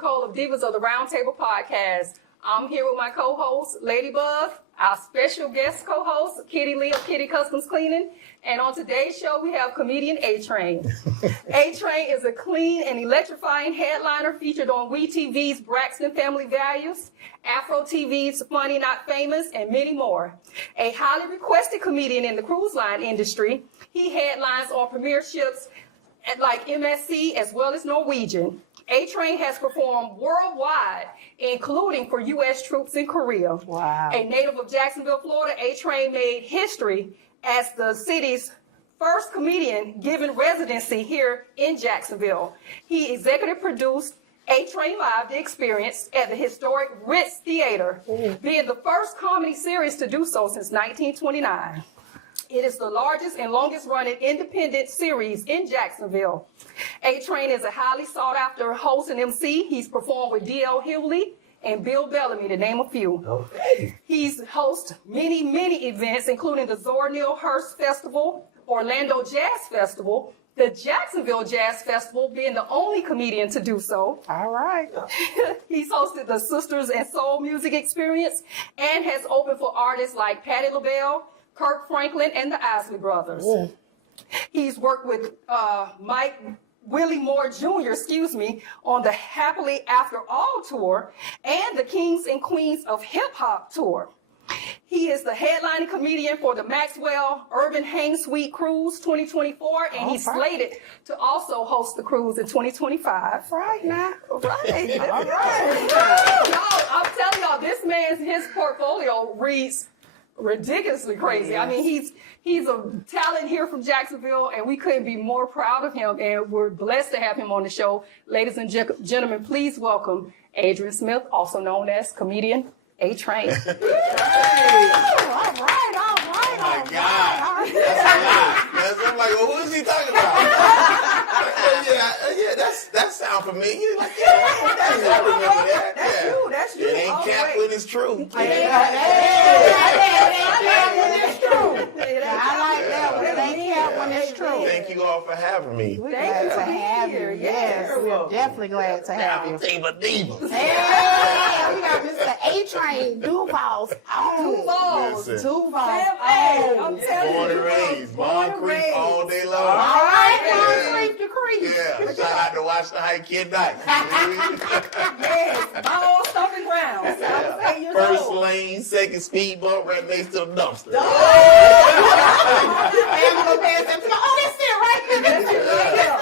Nicole of Divas of the Roundtable Podcast. I'm here with my co-host, Ladybug, our special guest co-host, Kitty Lee of Kitty Customs Cleaning. And on today's show, we have comedian A-Train. A-Train is a clean and electrifying headliner featured on WeTV's Braxton Family Values, Afro TV's Funny Not Famous, and many more. A highly requested comedian in the cruise line industry, he headlines on premierships like MSC as well as Norwegian. A-Train has performed worldwide, including for U.S. troops in Korea. Wow. A native of Jacksonville, Florida, A-Train made history as the city's first comedian given residency here in Jacksonville. He executive produced A-Train Live, The Experience, at the historic Ritz Theater, being the first comedy series to do so since 1929. It is the largest and longest running independent series in Jacksonville. A-Train is a highly sought after host and MC. He's performed with D.L. Hughley and Bill Bellamy, to name a few. Okay. He's hosted many events, including the Zora Neale Hurst Festival, Orlando Jazz Festival, the Jacksonville Jazz Festival, being the only comedian to do so. All right. He's hosted the Sisters and Soul Music Experience and has opened for artists like Patti LaBelle, Kirk Franklin, and the Isley Brothers. He's worked with Mike Willie Moore Jr., on the Happily After All tour and the Kings and Queens of Hip Hop tour. He is the headlining comedian for the Maxwell Urban Hang Suite Cruise 2024, and he's slated to also host the cruise in 2025. Right now. Right. All right. Y'all, I'm telling y'all, his portfolio reads ridiculously crazy. I mean, he's a talent here from Jacksonville, and we couldn't be more proud of him, and we're blessed to have him on the show. Ladies and gentlemen, please welcome Adrian Smith, also known as comedian A-Train. All right. Oh my God. I'm like, well, who is he talking about? yeah, that sound familiar. Like, I remember that. That's you. It ain't cap when it's true. When it's true. I like that one. It ain't cap when it's true. Thank you all for having me. We're glad to have you. Yes, we're definitely glad to have you. Divas. Hey, we got Mr. A-Train, Duval's. Listen. I'm telling Born and you. raised. Moncrief all day long. All right, Moncrief the Creek. Yeah, shout out to Watch the Hike Kid Night. Yes, my old stomping ground. I was 8 years First old. lane, second speed bump right next to the dumpster. And I'm gonna pass that. Oh, that's it right there. That's it right there.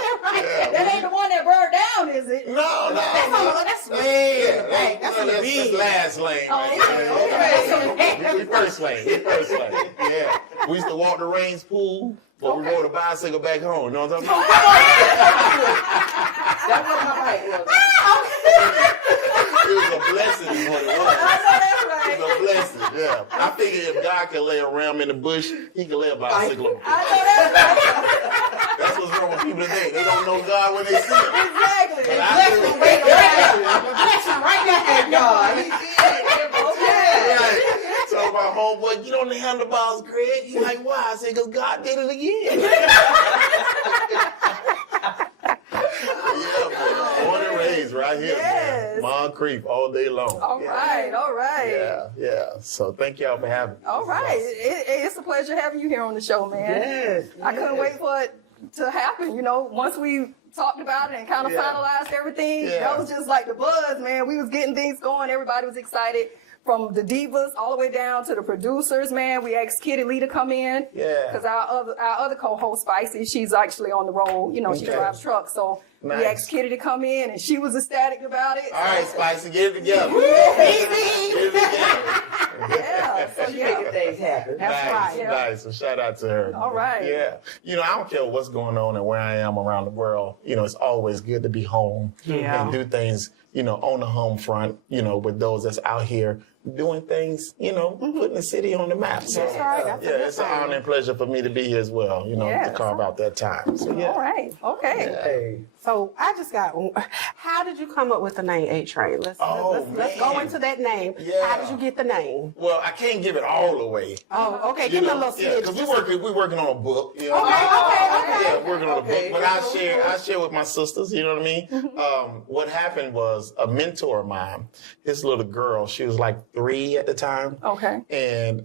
That ain't the one that burned down, is it? No. That's way back. That's That's last lane. Right there. We first lane. Yeah. We used to walk the Rains pool, but we rode a bicycle back home. You know what I'm talking about? That was my right. It was a blessing is what it was. I know that's right. It was a blessing, yeah. I figured if God could lay a ram in the bush, he could lay a bicycle on the bush. I know that's right. That's what's wrong with people today. They don't know God when they see him. Exactly. And I do. Blessing right there, God. Right. So my homeboy, get on the handlebars, Greg. He's like, why? I said, because God did it again. Yeah, man. Born and raised right here, Yes. man. Moncrief all day long. All right. Yeah. So thank y'all for having me. All right. It's a pleasure having you here on the show, man. Yes. I couldn't wait for it to happen. Once we talked about it and kind of finalized everything, that was just like the buzz, man. We was getting things going. Everybody was excited. From the divas all the way down to the producers, man. We asked Kitty Lee to come in. Yeah. Because our other co-host, Spicy, she's actually on the road. She drives trucks. So we asked Kitty to come in, and she was ecstatic about it. All right, Spicy, get it together. Yeah. So, Making things happen. That's right. Nice. So shout out to her. All right. Yeah. I don't care what's going on and where I am around the world. It's always good to be home and do things, on the home front, with those that's out here doing things, putting the city on the map. So, That's right. That's a good it's an thing. honor and pleasure for me to be here as well, to Yes. carve out that time. So, yeah. All right. Okay. Hey. So I just got. How did you come up with the name A Train? Let's go man. into that name. Yeah. How did you get the name? Well, I can't give it all away. Oh, okay. Give me a little snitch. because we're working on a book. Okay. Yeah, working on a Okay. book. But I share with my sisters, you know what I mean? What happened was a mentor of mine, his little girl, she was like 3 at the time. Okay. And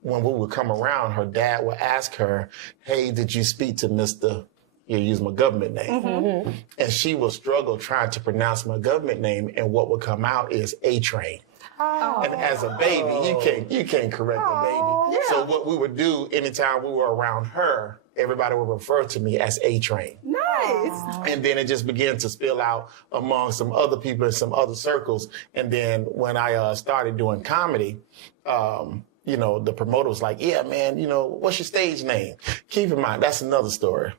when we would come around, her dad would ask her, hey, did you speak to Mr. You use my government name. And she will struggle trying to pronounce my government name, and what would come out is A Train. And as a baby, you can't correct a baby. Yeah. So what we would do anytime we were around her, everybody would refer to me as A Train. Nice. And then it just began to spill out among some other people in some other circles. And then when I started doing comedy, the promoter was like, yeah, man, what's your stage name? Keep in mind, that's another story.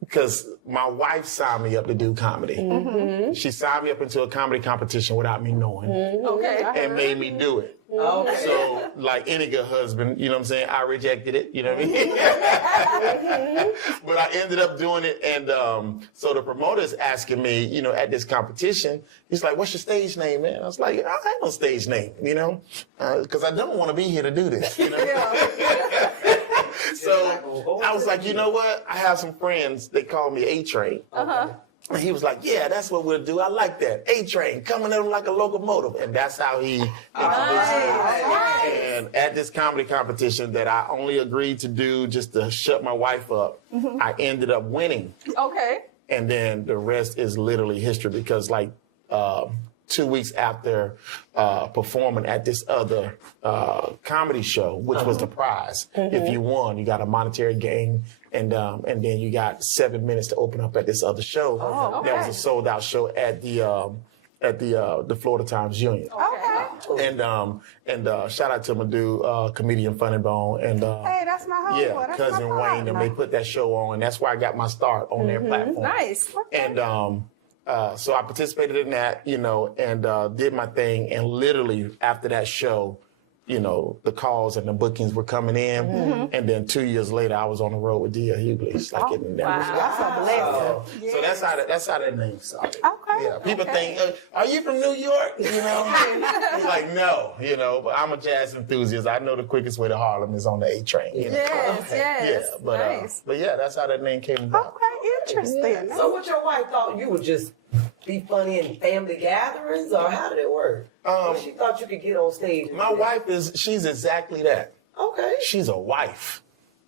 Because my wife signed me up to do comedy. She signed me up into a comedy competition without me knowing Okay. and made me do it. Okay. So, like any good husband, you know what I'm saying? I rejected it, you know what I mean? But I ended up doing it. And so the promoter is asking me, at this competition, he's like, what's your stage name, man? I was like, I have no stage name, because I don't want to be here to do this, So I was like, you know what? I have some friends, they call me A-Train. And he was like, yeah, that's what we'll do. I like that. A-Train, coming in like a locomotive. And that's how he introduced me. And at this comedy competition that I only agreed to do just to shut my wife up, I ended up winning. Okay. And then the rest is literally history, because 2 weeks after performing at this other comedy show, which was the prize. If you won, you got a monetary gain, and then you got 7 minutes to open up at this other show. okay. That was a sold out show at the Florida Times Union. Okay. And shout out to my dude, comedian Funny Bone, and Hey, that's my homeboy. yeah, That's cousin my Wayne, and partner. they put that show on, and that's where I got my start on their platform. Nice. And so I participated in that, and did my thing. And literally after that show, the calls and the bookings were coming in. And then 2 years later, I was on the road with D.L. Hughley. It's like it never wow. stopped. That's a blessing. So that's how that name started. Okay. Yeah, people think, are you from New York? It's like, no, but I'm a jazz enthusiast. I know the quickest way to Harlem is on the A train. Yes, yes. Yeah, but nice. but yeah, that's how that name came about. Okay, interesting. So what your wife thought you would just be funny in family gatherings, or how did it work? Or she thought you could get on stage? My wife she's exactly that. Okay. She's a wife.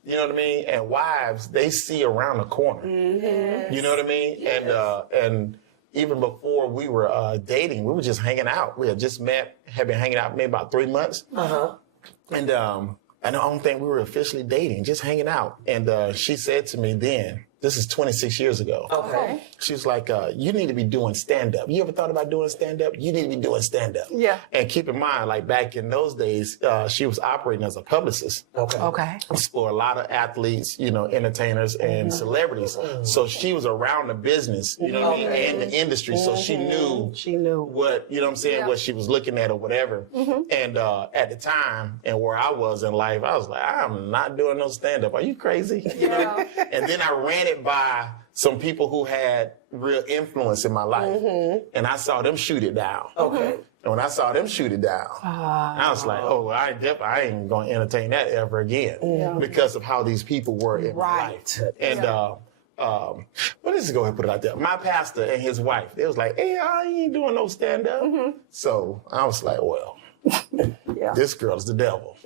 You know what I mean? And wives, they see around the corner. You know what I mean? Yes. And even before we were dating, we were just hanging out. We had just met, had been hanging out maybe about 3 months. And I don't think we were officially dating, just hanging out. And she said to me then, this is 26 years ago. Okay. She was like, you need to be doing stand-up. You ever thought about doing stand-up? You need to be doing stand-up. Yeah. And keep in mind, like back in those days, she was operating as a publicist Okay. for a lot of athletes, entertainers and celebrities. So she was around the business, you know what I mean, and the industry. So she knew what, you know what I'm saying, what she was looking at or whatever. And at the time and where I was in life, I was like, I'm not doing no stand-up. Are you crazy? You know? And then I ran it by some people who had real influence in my life. And I saw them shoot it down. Okay. And when I saw them shoot it down, I was like, oh, I ain't going to entertain that ever again because of how these people were in my life. And, but let's just go ahead and put it out there. My pastor and his wife, they was like, hey, I ain't doing no stand-up. So I was like, well, this girl's the devil.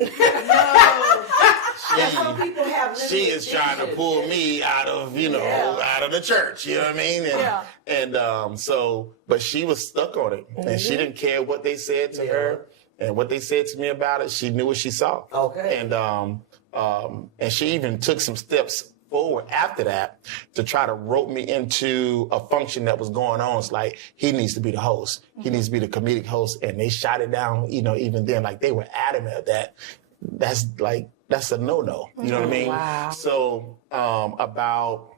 Some people have She is trying to pull me out of, out of the church, you know what I mean? And but she was stuck on it. And she didn't care what they said to her and what they said to me about it. She knew what she saw. Okay. And she even took some steps forward after that to try to rope me into a function that was going on. It's like, he needs to be the host. He needs to be the comedic host. And they shot it down, even then, like they were adamant that that's a no-no. You know what I mean? Wow. So about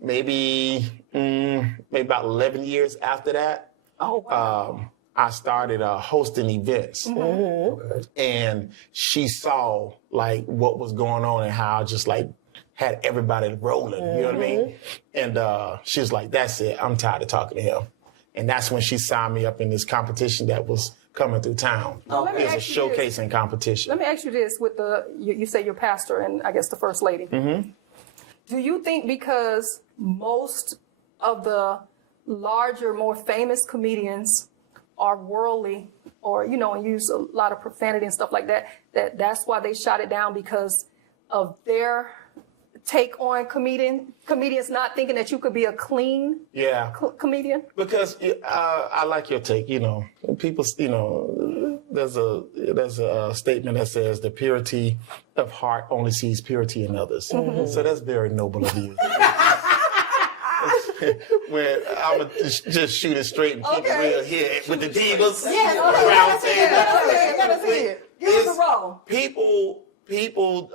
maybe about 11 years after that, I I started hosting events. And she saw like what was going on and how I just like had everybody rolling, you know what I mean? And she was like, that's it, I'm tired of talking to him. And that's when she signed me up in this competition that was coming through town. me It was a ask you this. showcasing competition. Let me ask you this: with you say your pastor and I guess the first lady. Do you think because most of the larger, more famous comedians are worldly, or and use a lot of profanity and stuff like that, that's why they shot it down, because of their take on comedians not thinking that you could be a clean comedian? Because I like your take. People. There's a statement that says the purity of heart only sees purity in others. So that's very noble of you. When I'm gonna just shoot it straight and keep it real here with the divas. Gotta see it. Give us a roll. People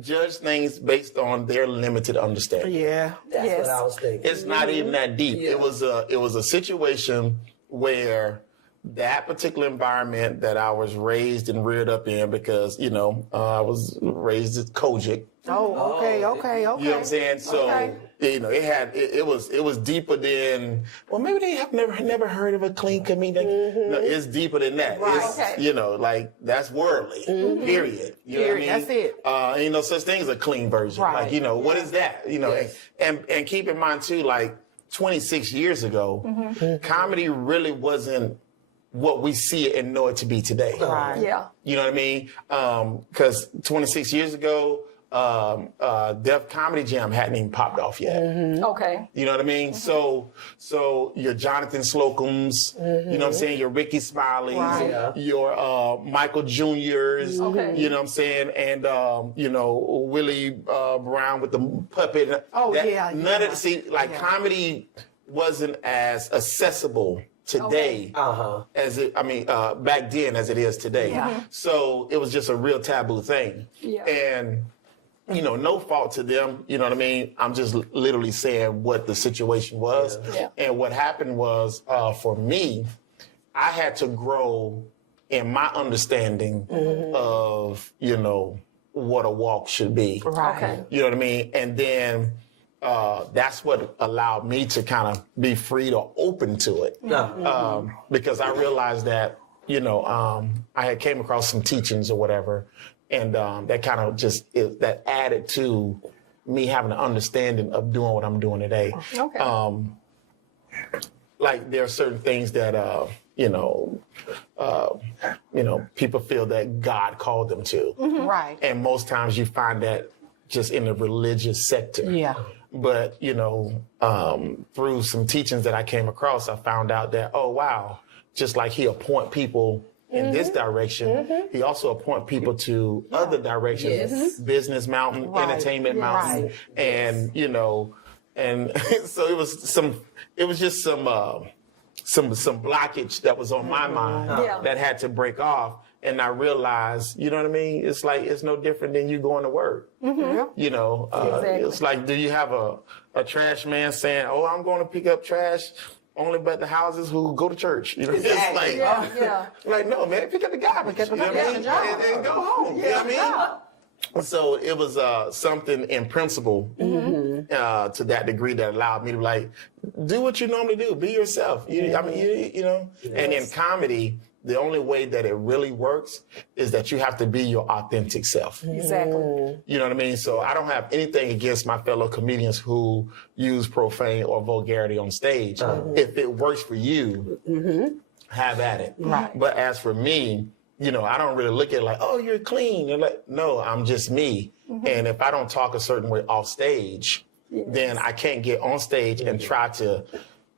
judge things based on their limited understanding. Yeah. That's what I was thinking. It's not even that deep. Yeah. It was a situation where that particular environment that I was raised and reared up in, because I was raised at Kojic. Oh, okay. You know what I'm saying? So it was deeper than, well, maybe they have never heard of a clean comedian. No, it's deeper than that. Right. It's like that's worldly. Period. You know what I mean? That's it. Ain't no such thing as a clean version. Right. Like, what is that? And keep in mind too, like 26 years ago, comedy really wasn't what we see it and know it to be today. Right. Yeah. You know what I mean? Because 26 years ago, Def Comedy Jam hadn't even popped off yet. Okay. You know what I mean? So your Jonathan Slocums, you know what I'm saying? Your Ricky Smileys, Right. your Michael Juniors, Okay. you know what I'm saying? And, Willie Brown with the puppet. Oh, None of comedy wasn't as accessible today as back then as it is today. Yeah. So it was just a real taboo thing. Yeah. And no fault to them, you know what I mean? I'm just literally saying what the situation was. Yeah. And what happened was, for me, I had to grow in my understanding of, what a walk should be. Right. Okay. You know what I mean? And then that's what allowed me to kind of be free or open to it. Because I realized that, I had came across some teachings or whatever, and that kind of that added to me having an understanding of doing what I'm doing today. Okay. Like there are certain things that, people feel that God called them to. Right. And most times you find that just in the religious sector. Yeah. But, through some teachings that I came across, I found out that, oh, wow, just like he appoint people in this direction, he also appoint people to other directions, business mountain, entertainment mountain. Right. And, and so it was just some blockage that was on my mind that had to break off. And I realized, you know what I mean? It's like, it's no different than you going to work. Exactly. It's like, do you have a trash man saying, oh, I'm going to pick up trash only but the houses who go to church? It's like, like, no, man, pick up the garbage. You know what I mean? And go home. You know what I mean? So it was something in principle to that degree that allowed me to do what you normally do. Be yourself. And in comedy, the only way that it really works is that you have to be your authentic self. Exactly. You know what I mean? So I don't have anything against my fellow comedians who use profane or vulgarity on stage. If it works for you, have at it. Right. But as for me, I don't really look at it like, oh, you're clean. You're like, no, I'm just me. And if I don't talk a certain way off stage, then I can't get on stage and try to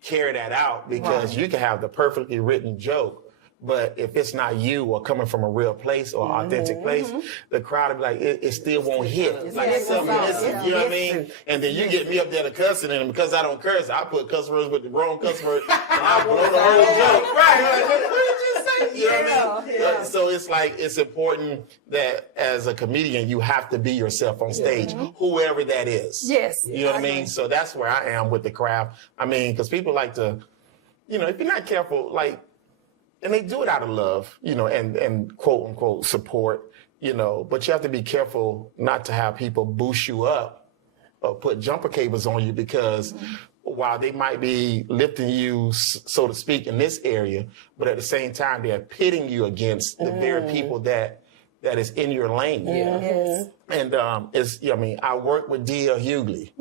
carry that out, because you can have the perfectly written joke, but if it's not you or coming from a real place or authentic place, the crowd will be like, it still won't hit. It's something missing. You know what I mean? And then you get me up there to cussing, and because I don't curse, I put cuss words with the wrong cuss words, and I blow the whole joke. Right. Like, what did you say? You know what I mean? So it's like, it's important that as a comedian, you have to be yourself on stage, whoever that is. Yes. You know what I mean? So that's where I am with the craft. I mean, because people like to, if you're not careful, they do it out of love, and quote unquote support, but you have to be careful not to have people boost you up or put jumper cables on you, because while they might be lifting you, so to speak, in this area, but at the same time, they're pitting you against the very people that is in your lane. Yeah. Yes. And I work with D.L. Hughley.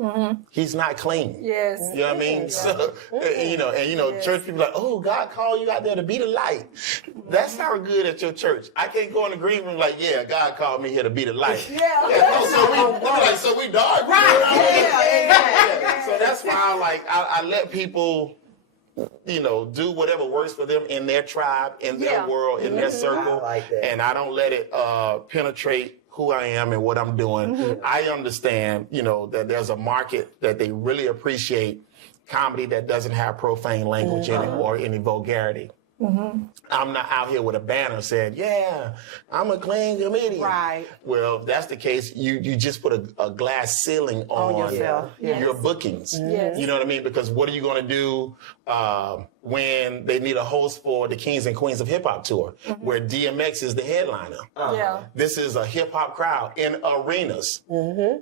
He's not clean. Yes. You know what I mean? So, church people are like, oh, God called you out there to be the light. That's not good at your church. I can't go in the green room like, yeah, God called me here to be the light. So we dark. So that's why I let people, do whatever works for them in their tribe, in their world, in their circle. I like that. And I don't let it penetrate who I am and what I'm doing. I understand, that there's a market that they really appreciate comedy that doesn't have profane language in it or any vulgarity. I'm not out here with a banner saying, yeah, I'm a clean comedian. Right. Well, if that's the case, you just put a glass ceiling on yourself. your bookings. Yes. You know what I mean? Because what are you going to do when they need a host for the Kings and Queens of Hip Hop tour, where DMX is the headliner? Yeah. This is a hip hop crowd in arenas. I'm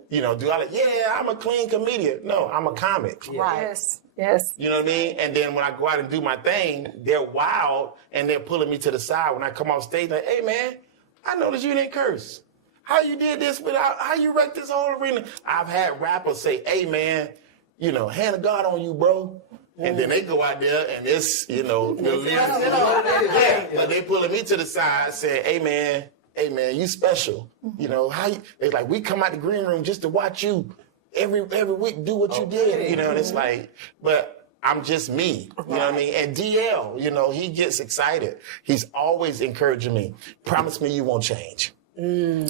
a clean comedian. No, I'm a comic. Right. Yes. Yes. You know what I mean? And then when I go out and do my thing, they're wild and they're pulling me to the side when I come off stage. Like, hey man, I noticed you didn't curse. How you did this how you wrecked this whole arena? I've had rappers say, hey man, hand of God on you, bro. And then they go out there and it's, but they pulling me to the side saying, hey man, you special. They like, we come out the green room just to watch you every week do what you did, and it's like, but I'm just me, you know what I mean? And DL, he gets excited. He's always encouraging me. Promise me you won't change.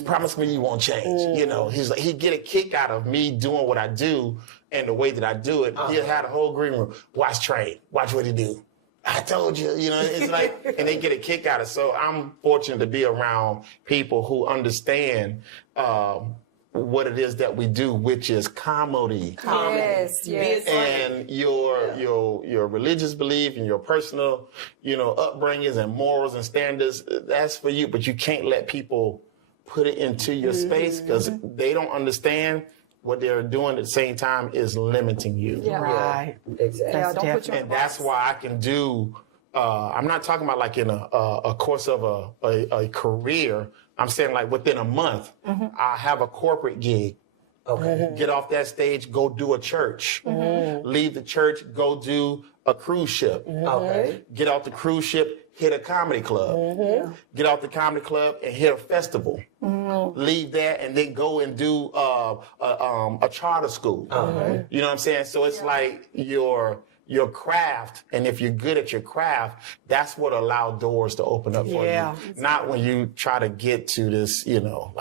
Promise me you won't change. He's like, he get a kick out of me doing what I do and the way that I do it. He'll have the whole green room. Watch Trey. Watch what he do. I told you, it's like, and they get a kick out of it. So I'm fortunate to be around people who understand, what it is that we do, which is comedy. Yes. And your religious belief and your personal, upbringings and morals and standards, that's for you, but you can't let people put it into your space because they don't understand what they're doing at the same time is limiting you. Yeah. Right. Exactly. Yeah, don't put you And that's why I can do, I'm not talking about like in a course of a career. I'm saying like within a month, I have a corporate gig. Okay. Get off that stage, go do a church. Leave the church, go do a cruise ship. Okay. Get off the cruise ship, hit a comedy club. Get off the comedy club and hit a festival. Leave that and then go and do a charter school. You know what I'm saying? So it's like your craft, and if you're good at your craft, that's what allows doors to open up for you. Not when you try to get to this, you didn't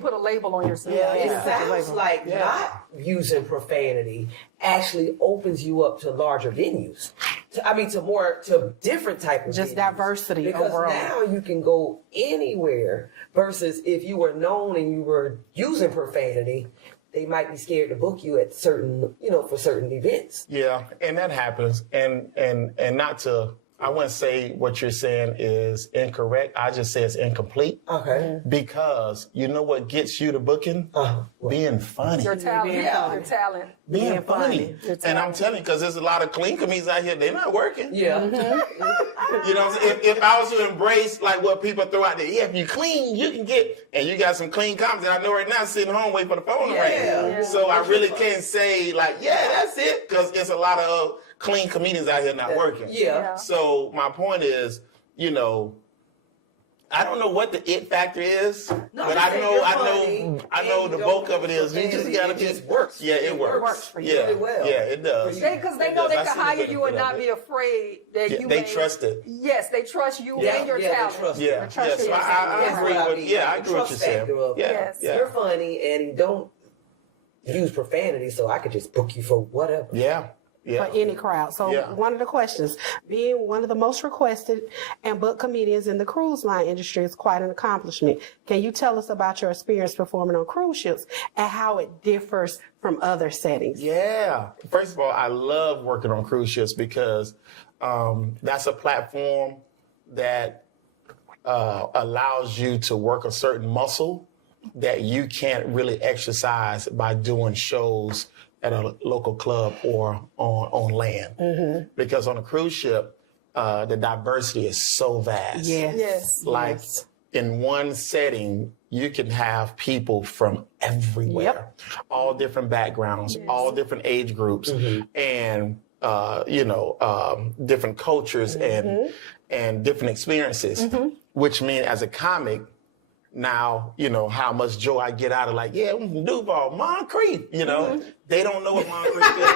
put a label on yourself. It sounds like not using profanity actually opens you up to larger venues. To different type of Just venues. diversity because overall. Now you can go anywhere versus if you were known and you were using profanity, they might be scared to book you at certain, for certain events. Yeah, and that happens. And not to, I wouldn't say what you're saying is incorrect. I just say it's incomplete. Okay. Because you know what gets you to booking? Being funny. Your talent. Your talent. Being funny. And I'm telling you, because there's a lot of clean comedians out here, they're not working. Yeah. You know what I'm saying? If I was to embrace like what people throw out there, if you clean, you can get, and you got some clean comics that I know right now sitting home waiting for the phone to ring. So I really can't say like, that's it, because there's a lot of clean comedians out here not working. Yeah. So my point is, I don't know what the it factor is, but I know the bulk of it is you just gotta just works. Yeah, it works. It works for you. Yeah, really well. yeah, it does. Because they know they can hire you and not be afraid that you They may. trust it. Yes, they trust you and your talent. They trust Yeah, trust so you. I agree with. Yeah, I agree with you, Sam. Yes. Yeah, You're funny and you don't use profanity, so I could just book you for whatever. yeah. For any crowd. So one of the questions, being one of the most requested and booked comedians in the cruise line industry is quite an accomplishment. Can you tell us about your experience performing on cruise ships and how it differs from other settings? Yeah. First of all, I love working on cruise ships because That's a platform that allows you to work a certain muscle that you can't really exercise by doing shows at a local club or on land. Because on a cruise ship, the diversity is so vast. Yes. Like in one setting, you can have people from everywhere, all different backgrounds, all different age groups, and different cultures and different experiences. Which means as a comic, now, how much joy I get out of Duval, Moncrief, they don't know what Moncrief is.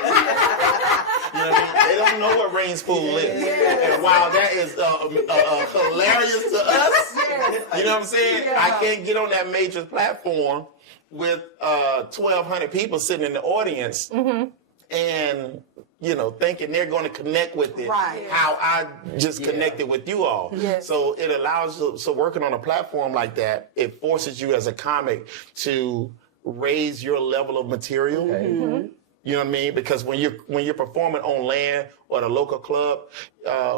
They don't know what Rain Spool is. And while that is hilarious to us, you know what I'm saying? I can't get on that major platform with 1,200 people sitting in the audience and thinking they're going to connect with it how I just connected with you all. So it allows you, so working on a platform like that, it forces you as a comic to raise your level of material. You know what I mean? Because when you're performing on land or at a local club,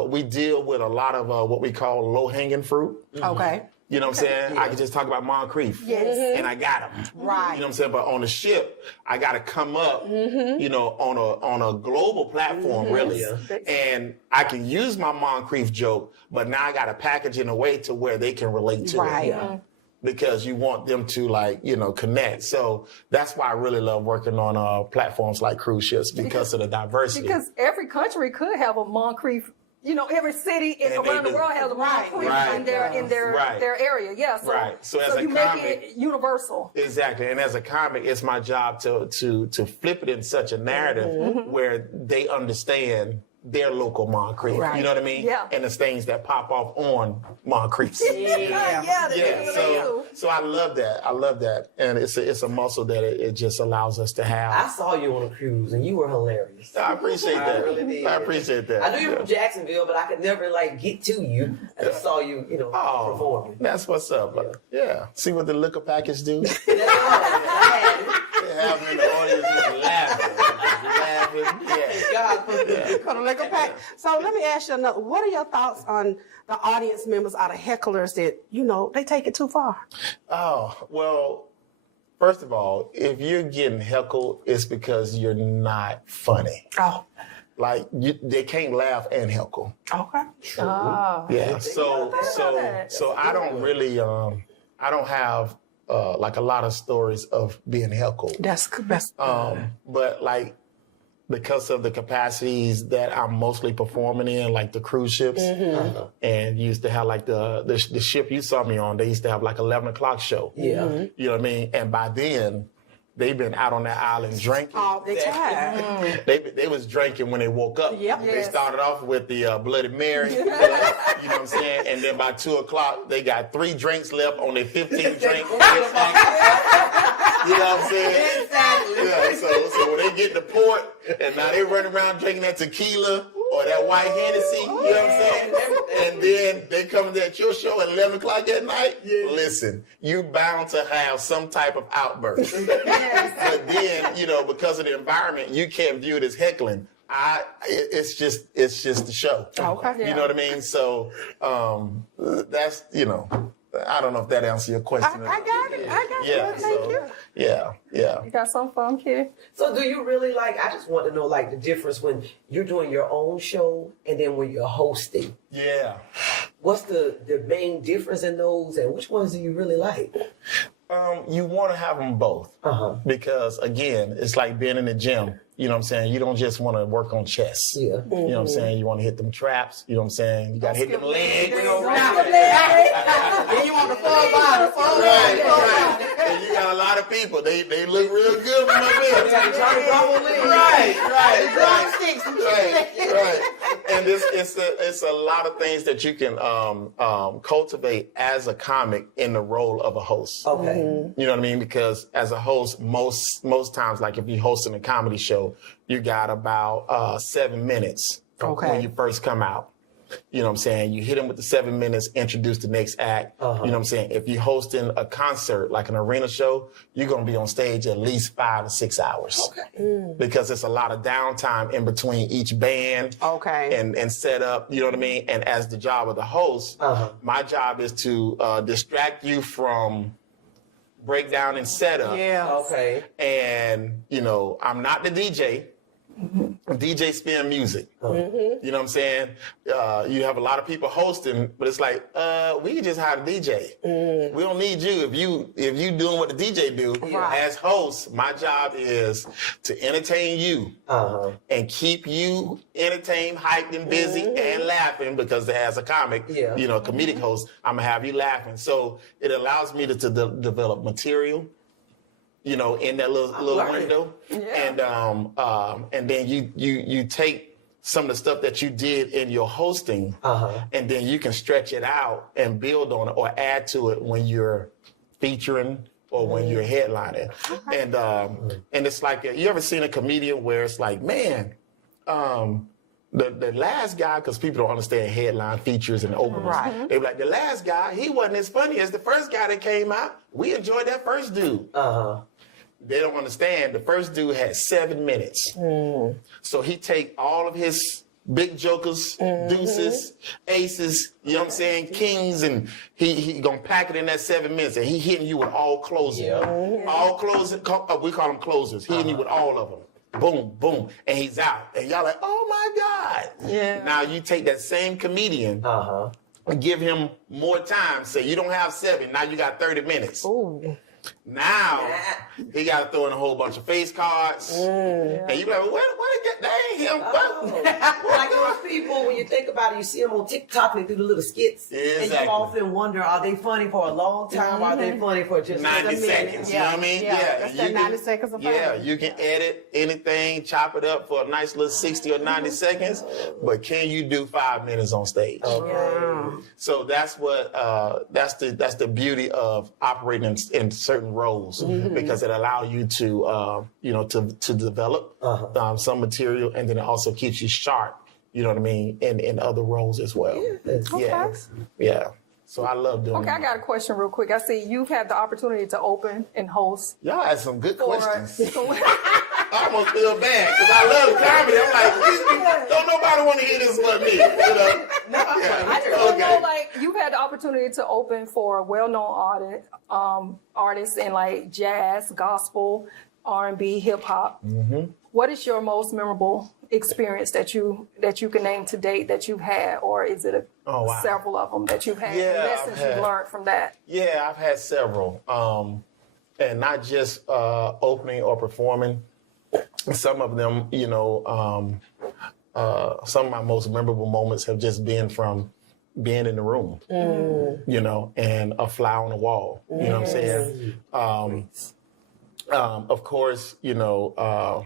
we deal with a lot of what we call low-hanging fruit. You know what I'm saying? I can just talk about Moncrief. And I got him. You know what I'm saying? But on the ship, I got to come up, on a global platform, really. And I can use my Moncrief joke, but now I got to package in a way to where they can relate to it. Because you want them to connect. So that's why I really love working on platforms like cruise ships because of the diversity. Because every country could have a Moncrief. Every city around the world has a Moncrief in their area. So as a you make comic, it universal. Exactly. And as a comic, it's my job to flip it in such a narrative where they understand their local Moncrief. You know what I mean? And the things that pop off on Moncrief. So I love that. And it's a muscle that it just allows us to have. I saw you on a cruise and you were hilarious. I appreciate that. I really did. I appreciate that. I knew you were from Jacksonville, but I could never get to you. I just saw you, performing. That's what's up. See what the liquor package do? That's all. They have me in the audience just laughing. So let me ask you another. What are your thoughts on the audience members out of hecklers that they take it too far? Oh, well, first of all, if you're getting heckled, it's because you're not funny. They can't laugh and heckle. Yeah. So I don't really I don't have a lot of stories of being heckled. That's But because of the capacities that I'm mostly performing in, like the cruise ships, and used to have the ship you saw me on, they used to have 11 o'clock show. You know what I mean? And by then, they've been out on that island drinking. All the time. They was drinking when they woke up. They started off with the Bloody Mary, you know what I'm saying? And then by 2 o'clock, they got 3 drinks left on their 15th drink. You know what I'm saying? Exactly. So when they get to port, and now they run around drinking that tequila or that white Hennessy, you know what I'm saying? And then they come at your show at 11 o'clock at night. Listen, you bound to have some type of outburst. But then, because of the environment, you can't view it as heckling. It's just the show. You know what I mean? So that's, I don't know if that answers your question. I got it. Thank you. Yeah. You got something for them, kid? So do you really I just want to know the difference when you're doing your own show and then when you're hosting. Yeah. What's the main difference in those and which ones do you really like? You want to have them both. Because again, it's like being in the gym. You know what I'm saying? You don't just want to work on chest. You know what I'm saying? You want to hit them traps. You know what I'm saying? You got to hit them legs. Then you want the full body. Right. And you got a lot of people. They look real good from up here. Right. And it's a lot of things that you can cultivate as a comic in the role of a host. You know what I mean? Because as a host, most times, if you're hosting a comedy show, you got about 7 minutes from when you first come out. You know what I'm saying? You hit them with the 7 minutes, introduce the next act. You know what I'm saying? If you're hosting a concert, like an arena show, you're going to be on stage at least 5 to 6 hours. Okay. Because it's a lot of downtime in between each band. Okay. And set up, you know what I mean? And as the job of the host, my job is to distract you from breakdown and setup. Yeah. Okay. And, you know, I'm not the DJ. DJ spin music. You know what I'm saying? You have a lot of people hosting, but it's like, we can just hire a DJ. We don't need you if you doing what the DJ do. As host, my job is to entertain you and keep you entertained, hyped, and busy and laughing, because as a comic, you know, comedic host, I'm gonna have you laughing. So it allows me to develop material, you know, in that little window. And then you take some of the stuff that you did in your hosting, and then you can stretch it out and build on it or add to it when you're featuring or when you're headlining. And it's like, you ever seen a comedian where it's like, man, the last guy, because people don't understand headline features and openers. They be like, the last guy, he wasn't as funny as the first guy that came out. We enjoyed that first dude. They don't understand. The first dude had 7 minutes. So he take all of his big jokers, deuces, aces, you know what I'm saying, kings, and he gonna pack it in that 7 minutes, and he hitting you with all closing. All closing, we call them closers. He hitting you with all of them. Boom, boom, and he's out. And y'all like, oh my God. Now you take that same comedian and give him more time. Say you don't have 7, now you got 30 minutes. Now he got to throw in a whole bunch of face cards, and you be like, "What? That ain't him." Like those people, when you think about it, you see them on TikTok and they do the little skits, and you often wonder, are they funny for a long time? Or are they funny for just 90 seconds? You know what I mean? That's that 90 seconds of fun. Yeah, you can edit anything, chop it up for a nice little 60 or 90 seconds, but can you do 5 minutes on stage? So that's what that's the beauty of operating in certain roles, because it allows you to you know, to develop some material, and then it also keeps you sharp, you know what I mean, in other roles as well. Yeah. So I love doing I got a question real quick. I see you've had the opportunity to open and host. Y'all had some good questions. I almost feel bad because I love comedy. I'm like, don't nobody want to hear this but me. You know? I just want to know, like, you've had the opportunity to open for well-known artists in like jazz, gospel, R&B, hip hop. What is your most memorable experience that you can name to date that you've had, or is it several of them that you've had? Lessons you've learned from that? Yeah, I've had several, and not just opening or performing. Some of them, you know, some of my most memorable moments have just been from being in the room, you know, and a fly on the wall. You know what I'm saying? Of course, you know,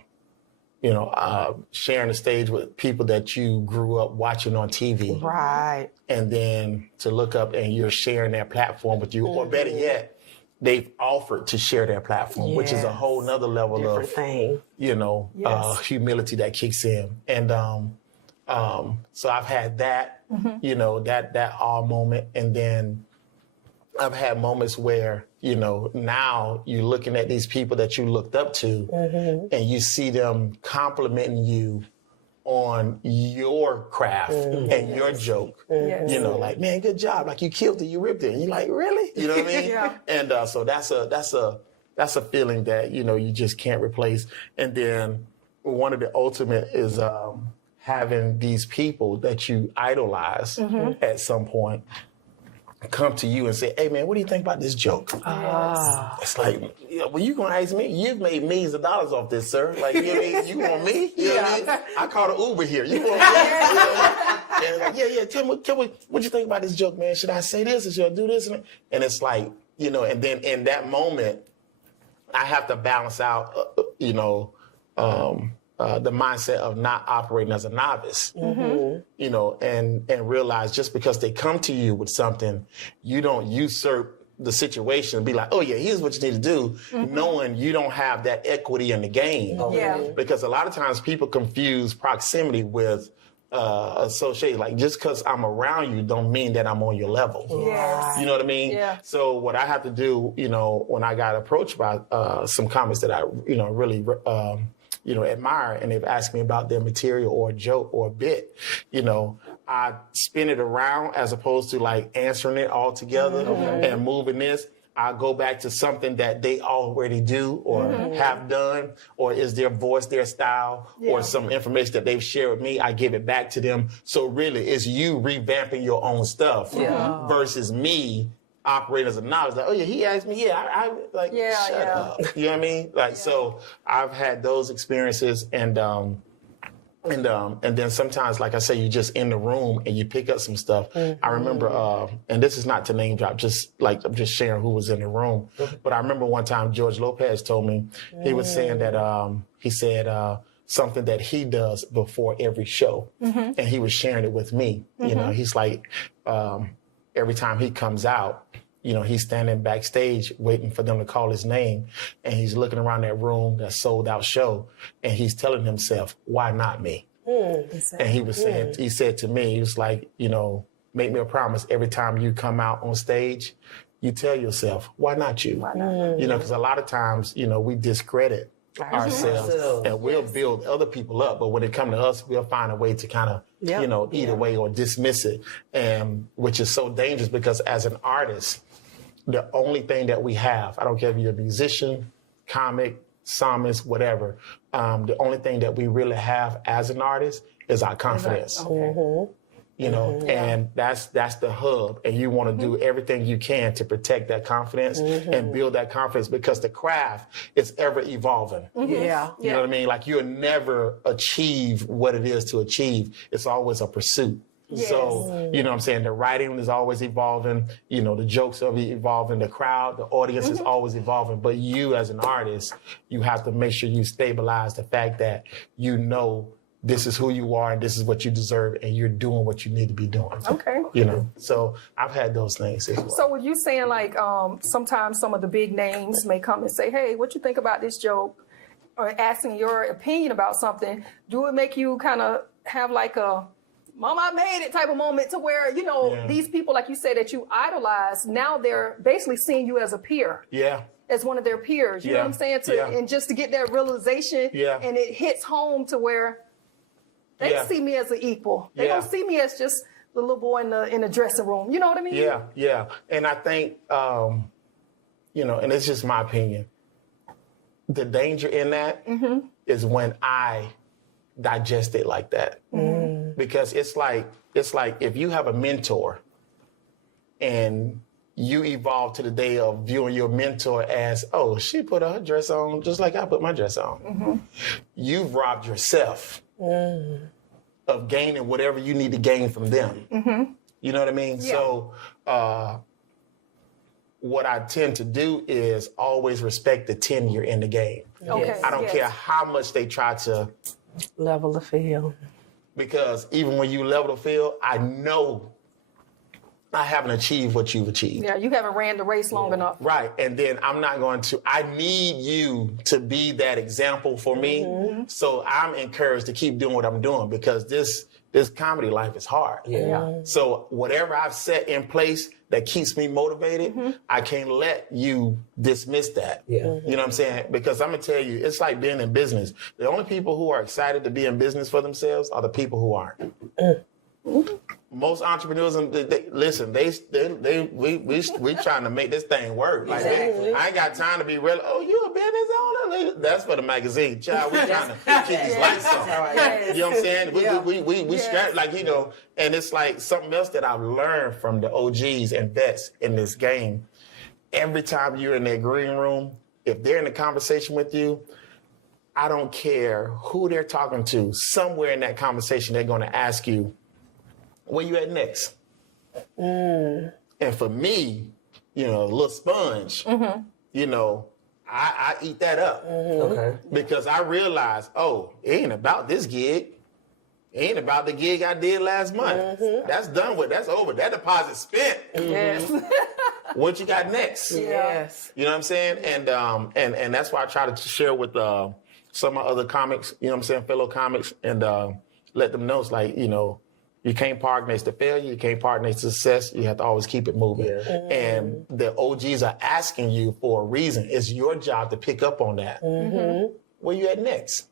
sharing the stage with people that you grew up watching on TV. Right. And then to look up and you're sharing their platform with you, or better yet, they've offered to share their platform, which is a whole nother level of thing. You know, humility that kicks in. And so I've had that, you know, that awe moment. And then I've had moments where, you know, now you're looking at these people that you looked up to, and you see them complimenting you on your craft and your joke. You know, like, man, good job. Like, you killed it, you ripped it. And you're like, really? You know what I mean? And so that's a feeling that, you know, you just can't replace. And then one of the ultimate is having these people that you idolize at some point come to you and say, hey, man, what do you think about this joke? It's like, well, you going to ask me? You've made millions of dollars off this, sir. Like, you know what I mean? You want me? You know what I mean? I called an Uber here. You want me? You know? And like, tell me, what you think about this joke, man? Should I say this or should I do this? And it's like, you know, and then in that moment, I have to balance out, you know, the mindset of not operating as a novice, you know, and realize just because they come to you with something, you don't usurp the situation and be like, oh yeah, here's what you need to do, knowing you don't have that equity in the game. Because a lot of times people confuse proximity with associate. Like, just because I'm around you don't mean that I'm on your level. Yes. You know what I mean? Yeah. So what I have to do, when I got approached by some comics that I, really, admire, and they've asked me about their material or a joke or a bit, I spin it around as opposed to like answering it all together and moving this. I go back to something that they already do or have done, or is their voice, their style, or some information that they've shared with me. I give it back to them. So really, it's you revamping your own stuff versus me operating as a novice. Like, oh yeah, he asked me. Yeah, I like. Shut up. You know what I mean? Like, so I've had those experiences, and then sometimes, like I say, you just in the room and you pick up some stuff. I remember, and this is not to name drop, I'm just sharing who was in the room. But I remember one time George Lopez told me, he was saying that, he said something that he does before every show. And he was sharing it with me. He's like, every time he comes out, he's standing backstage waiting for them to call his name, and he's looking around that room, that sold out show, and he's telling himself, why not me? And he was saying, he said to me, he was like, make me a promise every time you come out on stage, you tell yourself, why not you? Why not? Because a lot of times, we discredit ourselves and we'll build other people up. But when it comes to us, we'll find a way to kind of, eat away or dismiss it. And which is so dangerous, because as an artist, the only thing that we have, I don't care if you're a musician, comic, psalmist, whatever, the only thing that we really have as an artist is our confidence. And that's the hub. And you want to do everything you can to protect that confidence and build that confidence, because the craft is ever evolving. You know what I mean? Like, you'll never achieve what it is to achieve. It's always a pursuit. Yes. So, you know what I'm saying? The writing is always evolving. The jokes are evolving. The crowd, the audience is always evolving. But you as an artist, you have to make sure you stabilize the fact that this is who you are and this is what you deserve, and you're doing what you need to be doing. Okay. So I've had those things as well. So were you saying, like, sometimes some of the big names may come and say, hey, what you think about this joke? Or asking your opinion about something. Do it make you kind of have like a Mama, I made it type of moment, to where, these people, like you said, that you idolize, now they're basically seeing you as a peer. Yeah. As one of their peers. You know what I'm saying? And just to get that realization, and it hits home to where they see me as an equal. They don't see me as just the little boy in the dressing room. You know what I mean? Yeah. And I think, and it's just my opinion, the danger in that is when I digest it like that. Because it's like if you have a mentor and you evolve to the day of viewing your mentor as, oh, she put her dress on just like I put my dress on. You've robbed yourself of gaining whatever you need to gain from them. You know what I mean? Yeah. So what I tend to do is always respect the tenure in the game. Okay. I don't care how much they try to level the field. Because even when you level the field, I know I haven't achieved what you've achieved. Yeah, you haven't ran the race long enough. Right. And then I'm not going to, I need you to be that example for me. So I'm encouraged to keep doing what I'm doing, because this comedy life is hard. So whatever I've set in place that keeps me motivated, I can't let you dismiss that. You know what I'm saying? Because I'm going to tell you, it's like being in business. The only people who are excited to be in business for themselves are the people who aren't. Most entrepreneurs, we trying to make this thing work. Like, I ain't got time to be real. Oh, you a business owner? That's for the magazine, child. We trying to keep these lights on. You know what I'm saying? We strap, like, and it's like something else that I've learned from the OGs and vets in this game. Every time you're in that green room, if they're in a conversation with you, I don't care who they're talking to. Somewhere in that conversation, they're going to ask you, where you at next? And for me, a little sponge, I eat that up. Okay. Because I realize, it ain't about this gig. It ain't about the gig I did last month. That's done with. That's over. That deposit spent. Yes. What you got next? Yes. You know what I'm saying? And that's why I try to share with some of my other comics, fellow comics, and let them know it's like, you know, you can't park next to failure. You can't park next to success. You have to always keep it moving. Yeah. And the OGs are asking you for a reason. It's your job to pick up on that. Where you at next?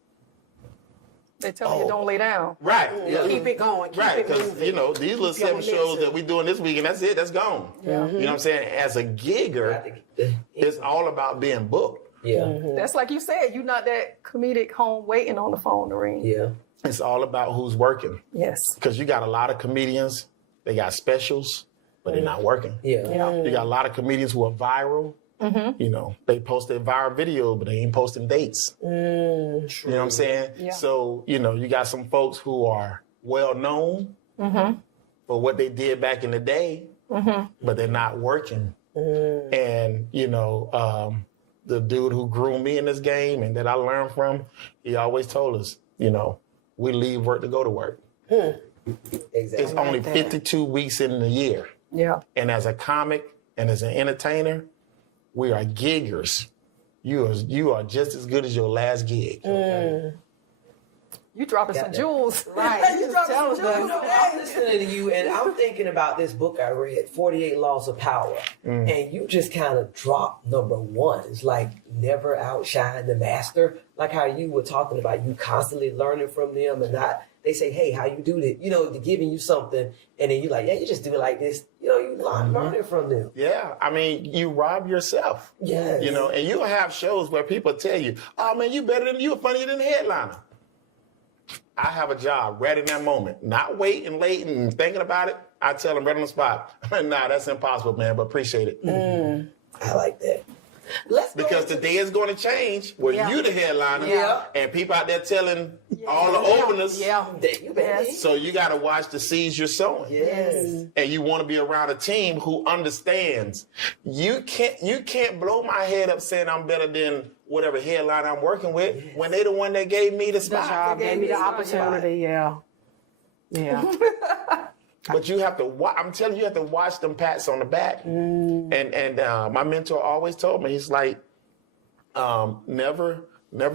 They tell you don't lay down. Right. Yeah. Keep it going. Keep Right, it because, moving. you know, these little 7 shows that we doing this week, and that's it, that's gone. Yeah. You know what I'm saying? As a gigger, it's all about being booked. Yeah. That's like you said, you're not that comedic home waiting on the phone to ring. Yeah. It's all about who's working. Yes. Because you got a lot of comedians, they got specials, but they're not working. Yeah. You got a lot of comedians who are viral. You know, they post their viral video, but they ain't posting dates. You know what I'm saying? Yeah. So, you know, you got some folks who are well known for what they did back in the day, but they're not working. And, you know, the dude who grew me in this game and that I learned from, he always told us, you know, we leave work to go to work. Exactly. It's only 52 weeks in the year. Yeah. And as a comic and as an entertainer, we are giggers. You are just as good as your last gig. You dropping some jewels. Right. You Just dropping tell some us jewels. that. I'm listening to you, and I'm thinking about this book I read, 48 Laws of Power. And you just kind of dropped number one. It's like never outshine the master. Like how you were talking about, you constantly learning from them and not, they say, hey, how you do this? You know, they're giving you something, and then you're like, yeah, you just do it like this. You know, you learning from them. Yeah, I mean, you rob yourself. Yes. You know, and you'll have shows where people tell you, oh man, you better than you, funnier than the headliner. I have a job right in that moment, not waiting late and thinking about it. I tell them right on the spot, nah, that's impossible, man, but appreciate it. I like that. Let's go Because into- the day is going to change where you the headliner Yeah. and people out there telling all the openers. Yeah. You better. So you got to watch the seeds you're sowing. Yes. And you want to be around a team who understands. You can't blow my head up saying I'm better than whatever headline I'm working with when they the one that gave me the spot. Job gave me the spot, opportunity. Yeah. Yeah. But you have to. I'm telling you, you have to watch them pats on the back. And my mentor always told me, he's like, never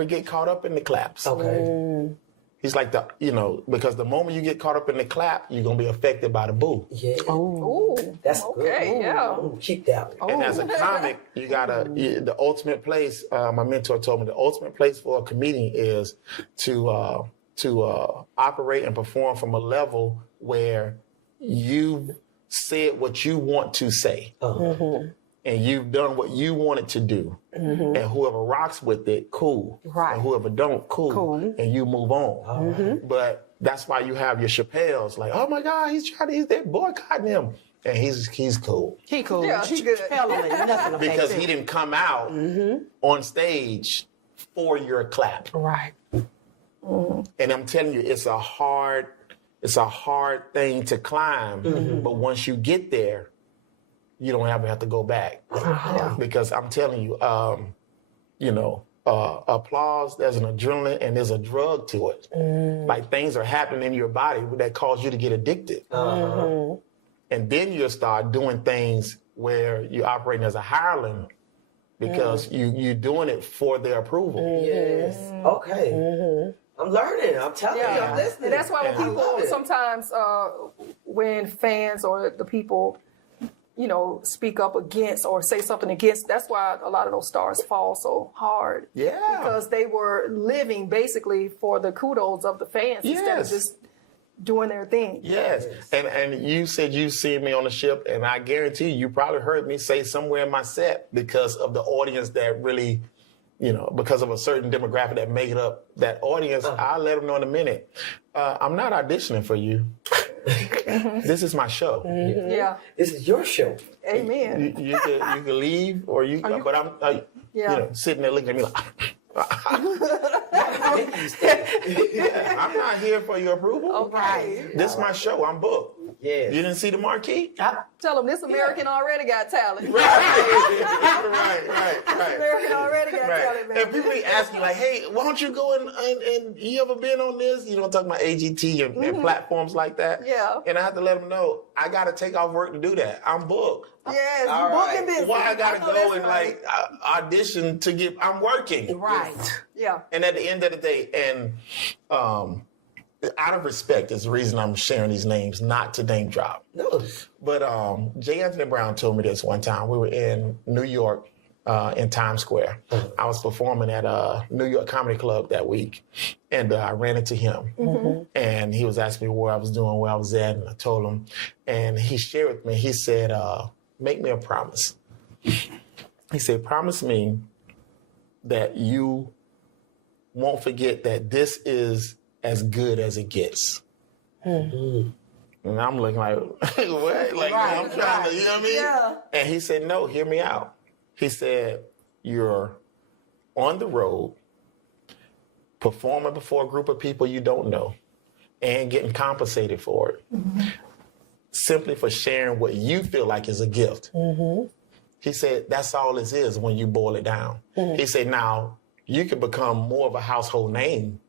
get caught up in the claps. Okay. He's like because the moment you get caught up in the clap, you're gonna be affected by the boo. Yeah. Ooh. That's Okay, good. yeah. Ooh, keep that one. And as a comic, you gotta the ultimate place. My mentor told me the ultimate place for a comedian is to operate and perform from a level where you've said what you want to say, and you've done what you wanted to do, and whoever rocks with it, cool. Right. And whoever don't, cool. And you move on. But that's why you have your Chappelle's like, oh my God, they're boycotting him. And he's cool. He cool. Yeah, he good. Chappelle ain't nothing affect Because him. he didn't come out on stage for your clap. Right. And I'm telling you, it's a hard thing to climb. But once you get there, you don't ever have to go back. Because I'm telling you, applause, there's an adrenaline and there's a drug to it. Like things are happening in your body that cause you to get addicted. And then you'll start doing things where you're operating as a hireling because you're doing it for their approval. Yes. Okay. I'm learning. I'm telling you, I'm listening. And that's why when I love people it. sometimes, when fans or the people, speak up against or say something against, that's why a lot of those stars fall so hard. Yeah. Because they were living basically for the kudos of the fans instead of Yes. just doing their thing. Yes. And you said you seen me on the ship, and I guarantee you probably heard me say somewhere in my set because of the audience that really, because of a certain demographic that make it up that audience, I'll let them know in a minute. I'm not auditioning for you. This is my show. Yeah. This is your show. Amen. You can leave, or but I'm sitting there looking at me like, I'm not here for your approval. Okay. This is my show. I'm booked. Yes. You didn't see the marquee? Tell them this American already got talent. Right. American already got talent, man. And people be asking like, hey, why don't you go and you ever been on this? Talking about AGT and platforms like that. Yeah. And I have to let them know, I got to take off work to do that. I'm booked. Yes, All you right. booking business. Why I got to know go that's and right. audition to I'm working. Right. Yeah. And at the end of the day, and out of respect is the reason I'm sharing these names, not to name drop. No. But J. Anthony Brown told me this one time. We were in New York in Times Square. I was performing at a New York Comedy Club that week, and I ran into him. And he was asking me where I was doing, where I was at, and I told him. And he shared with me, he said, make me a promise. He said, promise me that you won't forget that this is as good as it gets. And I'm looking like, what? Like, I'm trying to, you know what I mean? Yeah. And he said, no, hear me out. He said, you're on the road, performing before a group of people you don't know, and getting compensated for it. Simply for sharing what you feel like is a gift. He said, that's all this is when you boil it down. He said, now, you can become more of a household name.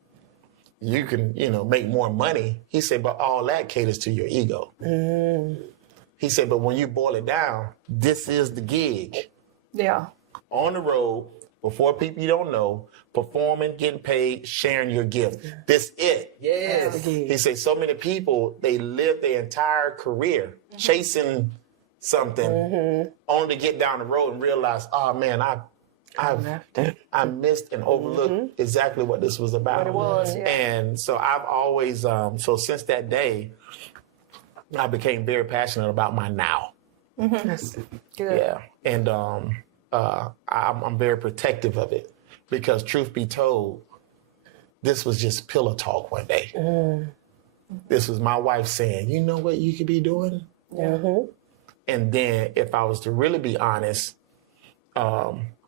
You can, make more money. He said, but all that caters to your ego. He said, but when you boil it down, this is the gig. Yeah. On the road, before people you don't know, performing, getting paid, sharing your gift. This it. Yes. He said, so many people, they live their entire career chasing something only to get down the road and realize, oh man, I missed and overlooked exactly what this was about. What it was, yeah. And so I've always, so since that day, I became very passionate about my now. Good. Yeah. And I'm very protective of it because truth be told, this was just pillow talk one day. This was my wife saying, you know what you could be doing? And then if I was to really be honest,